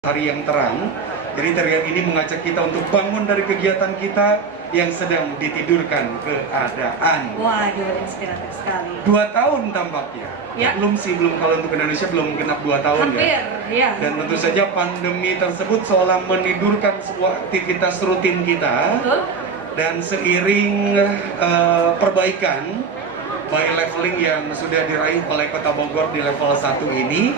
Hari yang terang. Jadi tarian ini mengajak kita untuk bangun dari kegiatan kita yang sedang ditidurkan keadaan. Wah, inspiratif sekali. 2 tahun tampaknya. Ya. Belum kalau untuk Indonesia belum genap 2 tahun. Hampir, ya. Dan tentu saja pandemi tersebut seolah menidurkan sebuah aktivitas rutin kita. Betul. Dan seiring perbaikan by leveling yang sudah diraih oleh Kota Bogor di level 1 ini,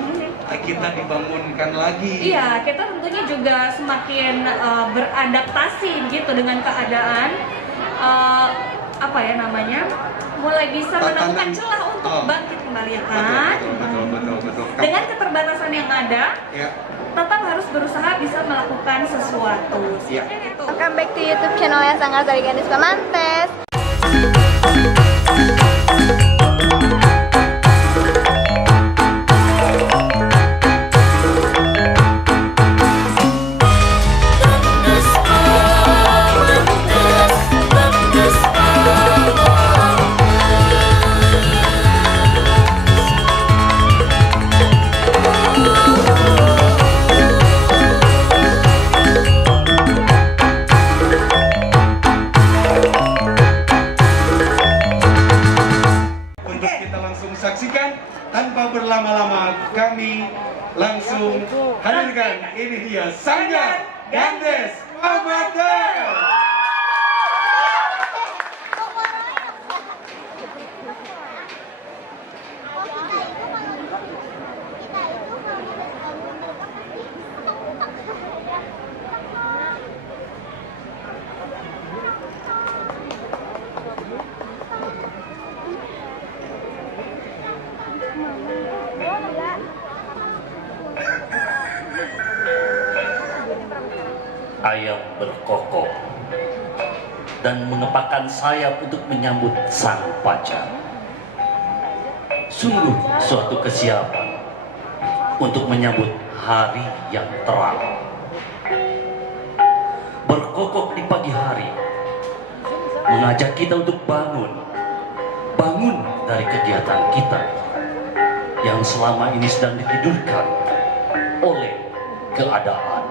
kita dibangunkan lagi. Iya, kita tentunya juga semakin beradaptasi gitu dengan keadaan, mulai bisa menemukan celah untuk bangkit kembali ya kan. Betul. Dengan keterbatasan yang ada, Ya. tetap harus berusaha bisa melakukan sesuatu. Ya. Itu. Welcome back to YouTube channelnya Sanggar Tari Gadis Pemantes. Saksikan tanpa berlama-lama, kami langsung hadirkan, ini dia Sanggar Gandes Pemantes. Ayam berkokok dan mengepakkan sayap untuk menyambut sang pacar. Sungguh suatu kesiapan untuk menyambut hari yang terang. Berkokok di pagi hari mengajak kita untuk bangun dari kegiatan kita yang selama ini sedang ditidurkan oleh keadaan.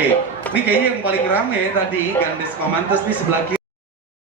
Oke, ini kayaknya yang paling rame tadi Gandes Pamantes di sebelah kiri.